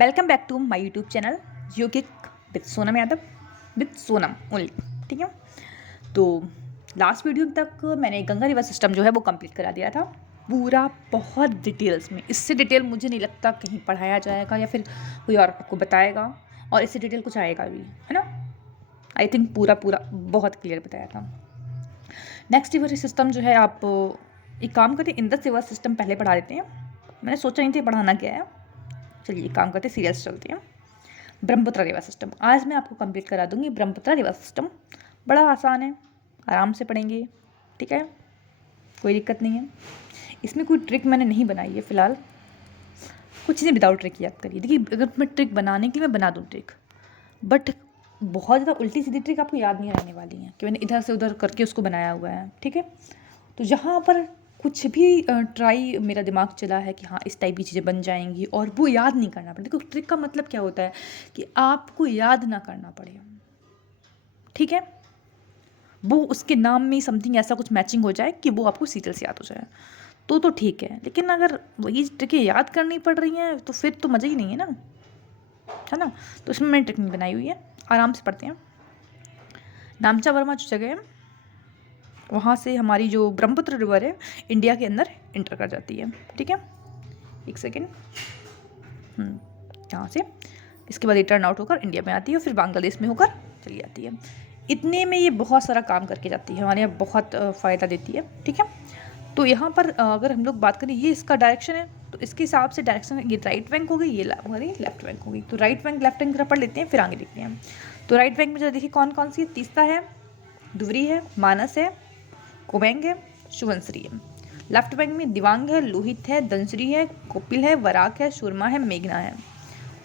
Welcome back to my YouTube channel geo kick with Sonam Yadav with Sonam only. ठीक है, तो last video तक मैंने गंगा रिवर सिस्टम जो है वो कंप्लीट करा दिया था पूरा, बहुत डिटेल्स में। इससे डिटेल मुझे नहीं लगता कहीं पढ़ाया जाएगा या फिर कोई और आपको बताएगा, और इससे डिटेल कुछ आएगा भी, है ना। आई थिंक पूरा पूरा बहुत क्लियर बताया था। नेक्स्ट रिवर सिस्टम जो है, आप एक काम करते हैं, इंदस रिवर सिस्टम पहले पढ़ा देते हैं। मैंने सोचा नहीं था पढ़ाना क्या है, चलिए काम करते हैं, सीरियस चलते हैं। ब्रह्मपुत्र रिवर सिस्टम आज मैं आपको कंप्लीट करा दूंगी। ब्रह्मपुत्र रिवर सिस्टम बड़ा आसान है, आराम से पढ़ेंगे, ठीक है, कोई दिक्कत नहीं है। इसमें कोई ट्रिक मैंने नहीं बनाई है फ़िलहाल, कुछ चीज़ें विदाउट ट्रिक याद करिए। देखिए, अगर मैं ट्रिक बनाने के लिए मैं बना दूँ ट्रिक, बट बहुत ज़्यादा उल्टी सीधी ट्रिक आपको याद नहीं रहने वाली है कि मैंने इधर से उधर करके उसको बनाया हुआ है, ठीक है। तो जहाँ पर कुछ भी ट्राई मेरा दिमाग चला है कि हाँ इस टाइप की चीज़ें बन जाएंगी और वो याद नहीं करना पड़े। देखो, ट्रिक का मतलब क्या होता है कि आपको याद ना करना पड़े, ठीक है। वो उसके नाम में समथिंग ऐसा कुछ मैचिंग हो जाए कि वो आपको सीरियल से याद हो जाए, तो ठीक है। लेकिन अगर वही ट्रिकें याद करनी पड़ रही हैं तो फिर तो मज़ा ही नहीं है ना, है ना। तो इसमें मैंने ट्रिक नहीं बनाई हुई है, आराम से पढ़ते हैं। नामचा वर्मा जो जगह है, वहाँ से हमारी जो ब्रह्मपुत्र रिवर है इंडिया के अंदर इंटर कर जाती है, ठीक है। एक सेकेंड, यहाँ से इसके बाद ये टर्न आउट होकर इंडिया में आती है, फिर बांग्लादेश में होकर चली जाती है। इतने में ये बहुत सारा काम करके जाती है, हमारे यहाँ बहुत फ़ायदा देती है, ठीक है। तो यहाँ पर अगर हम लोग बात करें, ये इसका डायरेक्शन है, तो इसके हिसाब से डायरेक्शन ये राइट बैंक हो गई, ये हमारी लेफ्ट बैंक हो गई। तो राइट बैंक लेफ्ट बैंक पढ़ लेते हैं, फिर आगे देखते हैं। तो राइट बैंक में जो देखिए कौन कौन सी है, तीस्ता है, धुवरी है, मानस है, कुमेंग है, सुबनसिरी है। लेफ्ट बैंक में दिवांग है, लोहित है, धनसिरी है, कोपिल है, वराक है, सुरमा है, मेघना है।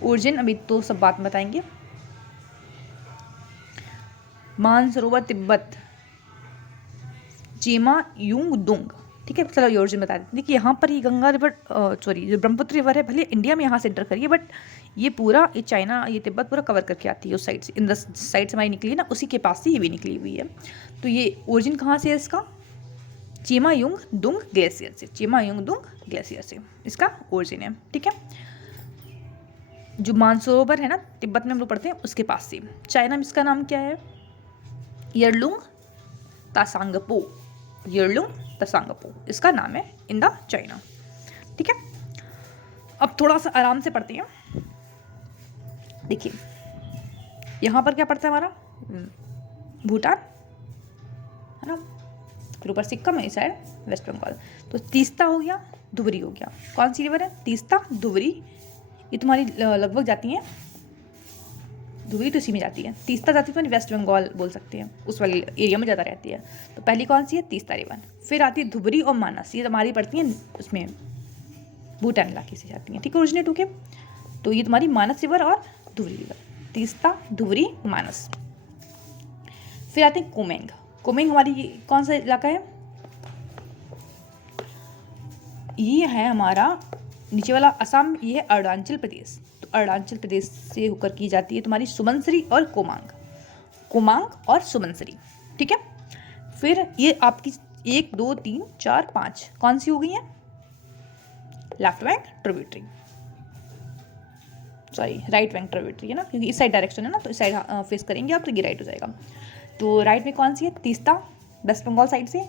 ओरिजिन अभी तो सब बात बताएंगे। मानसरोवर तिब्बत, चीमा युंग दुंग, ठीक है। चलो ये ओरिजिन बता देते हैं। देखिए यहाँ पर ये गंगा रिवर, सॉरी जो ब्रह्मपुत्र रिवर है, भले इंडिया में यहाँ से एंटर करिए, बट ये पूरा ये चाइना, ये तिब्बत पूरा कवर करके आती है उस साइड से, इन द साइड से हमारी निकली है ना, उसी के पास से ये भी निकली हुई है। तो ये ओरिजिन कहाँ से है इसका, चीमा युंग दुंग ग्लेशियर से, चीमा युंग दुंग ग्लेशियर से इसका ओरिजिन है, ठीक है। जो मानसरोवर है ना तिब्बत में हम लोग पढ़ते हैं, उसके पास से। चाइना में इसका नाम क्या है, यरलुंग तासांगपो, यरलुंग तासांगपो इसका नाम है इन द चाइना, ठीक है। अब थोड़ा सा आराम से पढ़ते हैं। देखिए यहाँ पर क्या पड़ता है हमारा, भूटान है ना, फिर ऊपर सिक्किम है, इस साइड वेस्ट बंगाल। तो तीस्ता हो गया, धुबरी हो गया। कौन सी रिवर है, तीस्ता, धुबरी, ये तुम्हारी लगभग जाती हैं, धुबरी तो इसी में जाती है, तीस्ता जाती है तुम्हारी वेस्ट बंगाल बोल सकते हैं, उस वाली एरिया में ज़्यादा रहती है। तो पहली कौन सी है, तीस्ता रिवर। फिर आती है धुबरी और मानस, ये हमारी पड़ती हैं उसमें भूटान इलाके से जाती हैं, ठीक है, ओरिजिनेट होके। तो ये तुम्हारी मानस रिवर और धुबरी रिवर, तीस्ता, धुबरी, मानस। फिर आते हैं कोमेंग। कोमेंग हमारी कौन सा इलाका है, ये है हमारा नीचे वाला असम, ये है अरुणाचल प्रदेश। तो अरुणाचल प्रदेश से होकर की जाती है तुम्हारी सुबनसिरी और कोमांग, कोमांग और सुबनसिरी, ठीक है। फिर ये आपकी 1 2 3 4 5 कौन सी हो गई है, left bank tributary, sorry right bank tributary है ना, क्योंकि इस साइड डायरेक्शन है ना, तो इस साइड फेस करेंगे आप तो ये राइट हो जाएगा। तो राइट में कौन सी है, तीस्ता वेस्ट बंगाल साइड से,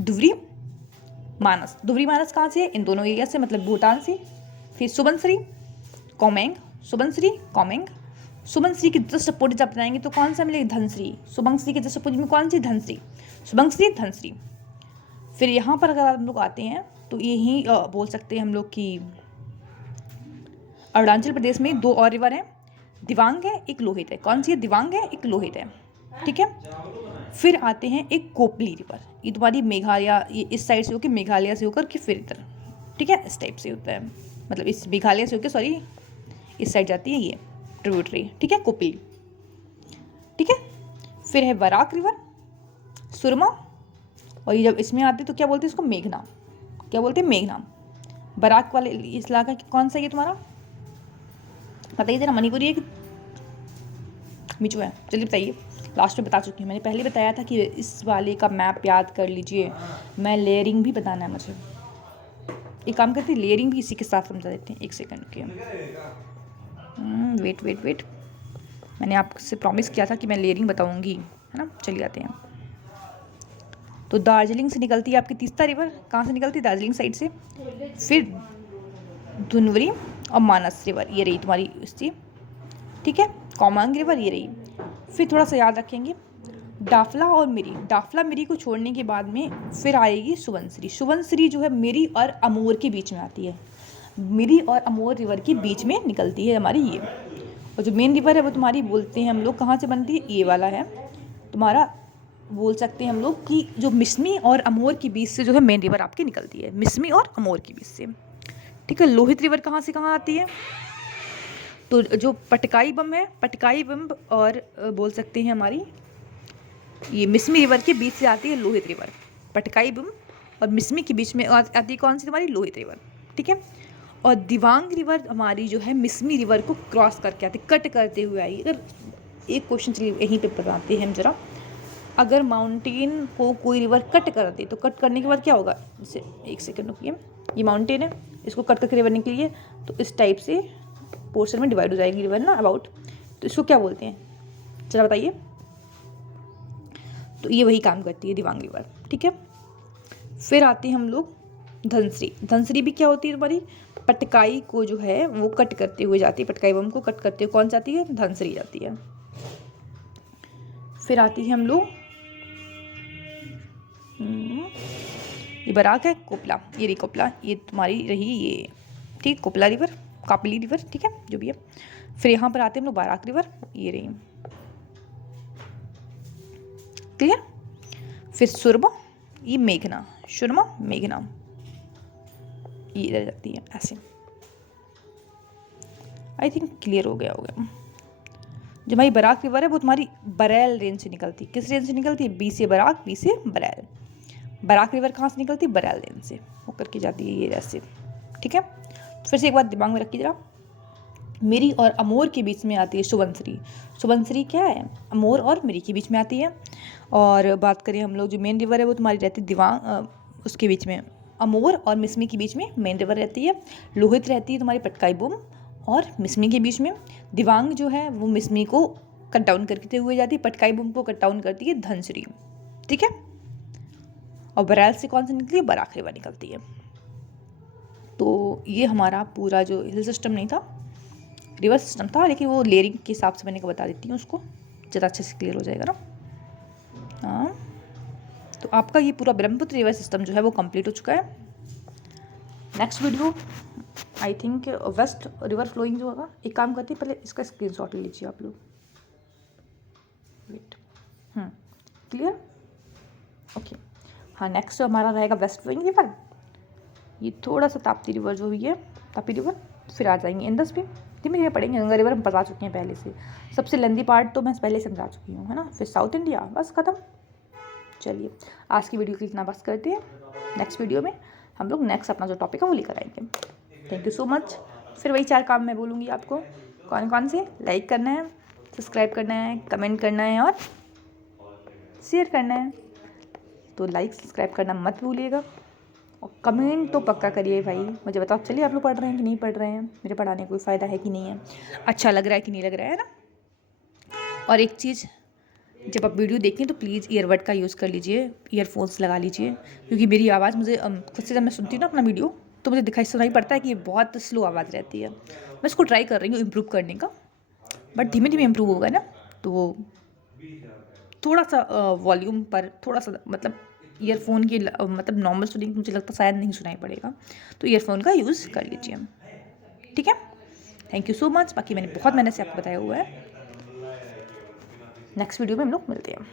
धुबरी, मानस। धुबरी मानस कहाँ से है, इन दोनों एरिया से, मतलब भूटान से। फिर सुबनसिरी, कोमेंग, सुबनसिरी, कोमेंग। सुबनसिरी के जस्ट अपोजिट जब जाएंगे तो कौन सा मिलेगा, धनसिरी। सुबनसिरी के जस्ट अपोजिट में कौन सी, धनसिरी, सुबनसिरी, धनसिरी। फिर यहाँ पर अगर हम लोग आते हैं तो यही बोल सकते हैं हम लोग कि अरुणाचल प्रदेश में 2 और रिवर हैं, दिवांग है, एक लोहित है। कौन सी है, दिवांग है, एक लोहित है, ठीक है। फिर आते हैं एक कोपली रिवर, ये तुम्हारी मेघालय, ये इस साइड से होकर मेघालय से होकर कि फिर इधर, ठीक है, इस टाइप से होता है, मतलब इस मेघालय से होकर, सॉरी इस साइड जाती है ये ट्रिब्यूटरी, ठीक है, कोपली, ठीक है। फिर है वराक रिवर, सुरमा, और ये जब इसमें आती है तो क्या बोलते हैं इसको, मेघना, क्या बोलते हैं, मेघना। बराक वाले इस इलाका कौन सा ये तुम्हारा बताइए जरा, मणिपुरी है कि मिजो है, चलिए बताइए। लास्ट में बता चुकी हूँ, मैंने पहले बताया था कि इस वाले का मैप याद कर लीजिए, मैं लेयरिंग भी बताना है मुझे। एक काम करते हैं, लेयरिंग भी इसी के साथ समझा देते हैं, 1 सेकंड के। वेट वेट वेट, मैंने आपसे प्रॉमिस किया था कि मैं लेयरिंग बताऊंगी, है ना। चलिए आते हैं। तो दार्जिलिंग से निकलती है आपकी तीस्ता रिवर। कहाँ से निकलती है? दार्जिलिंग साइड से। फिर धुनवरी और मानस रिवर, ये रही तुम्हारी इसकी, ठीक है। कोमांग रिवर ये रही। फिर थोड़ा सा याद रखेंगे, दाफला और मिरी। दाफला मिरी को छोड़ने के बाद में फिर आएगी सुबनसिरी। सुबनसिरी जो है मिरी और अमोर के बीच में आती है। मिरी और अमोर रिवर के बीच में निकलती है हमारी ये। और जो मेन रिवर है वो तुम्हारी बोलते हैं हम लोग कहाँ से बनती है, ये वाला है तुम्हारा, बोल सकते हैं हम लोग कि जो मिसमी और अमोर के बीच से जो है मेन रिवर आपकी निकलती है, मिसमी और अमोर के बीच से, ठीक है। लोहित रिवर कहाँ से कहाँ आती है? तो जो पटकाई बम है, पटकाई बम और बोल सकते हैं हमारी ये मिसमी रिवर के बीच से आती है लोहित रिवर। पटकाई बम और मिसमी के बीच में आती है कौन सी तुम्हारी? लोहित रिवर, ठीक है। और दिवांग रिवर हमारी जो है मिसमी रिवर को क्रॉस करके आती है, कट करते हुए आई। अगर एक क्वेश्चन चलिए यहीं पे बताते हैं हम जरा, अगर माउंटेन को कोई रिवर कट कर दे तो कट करने के बाद क्या होगा? जैसे एक सेकंड रुकिए, ये माउंटेन है, इसको कट करके रिवर निकली है तो इस टाइप से पोर्शन में डिवाइड हो जाएगी रिवर ना, अबाउट। तो इसको क्या बोलते हैं, चला बताइए। तो ये वही काम करती है दिवांग रिवर, ठीक है। फिर आते हैं हम लोग धनसरी। धनसरी भी क्या होती है तुम्हारी? पटकाई को जो है वो कट करते हुए जाती है, पटकाई बम को कट करते हुए कौन जाती है? धनसरी जाती है। फिर आती है हम लोग ये बराक है, कोपला, ये रही कोपला, ये तुम्हारी रही ये, ठीक, कोपला रिवर, कापली रिवर, ठीक है, जो भी है। फिर यहाँ पर आते हैं हम लोग बाराक रिवर, ये रही, क्लियर। फिर सुरमा, ये मेघना, सुरमा मेघना, ये इधर जाती है ऐसे। आई थिंक क्लियर हो गया होगा। जो हमारी बराक रिवर है वो तुम्हारी बरेल रेंज से निकलती है। किस रेंज से निकलती है? बी से बराक, बी से बरेल। बराक रिवर कहाँ से निकलती है? बरेल रेंज से होकर के जाती है ये ऐसे, ठीक है। फिर से एक बात दिमाग में रखिए जरा, मिरी और अमोर के बीच में आती है सुबनसिरी। सुबनसिरी क्या है? अमोर और मिरी के बीच में आती है। और बात करें हम लोग जो मेन रिवर है वो तुम्हारी रहती है दिवांग, उसके बीच में अमोर और मिसमी के बीच में मेन रिवर रहती है। लोहित रहती है तुम्हारी पटकाई बुम और मिसमी के बीच में। दिवांग जो है वो मिसमी को कट डाउन करते हुए जाती है, पटकाई बुम को कट डाउन करती है धनसरी, ठीक है। और बरैल से कौन सी निकलती है? बराक रिवर निकलती है। तो ये हमारा पूरा जो हिल सिस्टम नहीं था, रिवर सिस्टम था, लेकिन वो लेयरिंग के हिसाब से मैंने को बता देती हूँ उसको, ज़्यादा अच्छे से क्लियर हो जाएगा ना। हाँ, तो आपका ये पूरा ब्रह्मपुत्र रिवर सिस्टम जो है वो कंप्लीट हो चुका है। Next video I think west river flowing जो होगा, एक काम करती है पहले इसका स्क्रीनशॉट ले लीजिए आप लोग, वेट, क्लियर, ओके। हाँ, नेक्स्ट हमारा रहेगा वेस्ट फ्लोइंग रिवर, ये थोड़ा सा ताप्ती रिवर जो हुई है, ताप्ती रिवर। फिर आ जाएंगे इंदस भी, धीमे धीमे पढ़ेंगे। गंगा रिवर हम बता चुके हैं पहले से, सबसे लेंदी पार्ट तो मैं पहले समझा चुकी हूँ, है ना। फिर साउथ इंडिया, बस ख़त्म। चलिए आज की वीडियो के इतना बस करते हैं, नेक्स्ट वीडियो में हम लोग नेक्स्ट अपना जो टॉपिक है वो लेकर आएंगे। Thank you so much. फिर वही 4 काम मैं बोलूँगी आपको, कौन कौन से? लाइक करना है, सब्सक्राइब करना है, कमेंट करना है और शेयर करना है। तो लाइक सब्सक्राइब करना मत भूलिएगा और कमेंट तो पक्का करिए भाई, मुझे बताओ चलिए आप लोग पढ़ रहे हैं कि नहीं पढ़ रहे हैं, मेरे पढ़ाने का कोई फ़ायदा है कि नहीं है, अच्छा लग रहा है कि नहीं लग रहा है ना। और एक चीज़, जब आप वीडियो देखें तो प्लीज़ ईयरबड का यूज़ कर लीजिए, ईयरफोन्स लगा लीजिए, क्योंकि मेरी आवाज़ मुझे खुद से जब मैं सुनती हूँ ना अपना वीडियो तो मुझे दिखाई सुनाई पड़ता है कि बहुत स्लो आवाज़ रहती है। मैं इसको ट्राई कर रही हूँ इम्प्रूव करने का, बट धीमे धीमे इम्प्रूव होगा ना। तो थोड़ा सा वॉल्यूम पर थोड़ा सा, मतलब ईयरफोन की मतलब नॉर्मल सुनिंग मुझे लगता शायद नहीं सुनाई पड़ेगा, तो ईयरफोन का यूज़ कर लीजिए, ठीक है। Thank you so much. बाकी मैंने बहुत मेहनत से आपको बताया हुआ है। नेक्स्ट वीडियो में हम लोग मिलते हैं।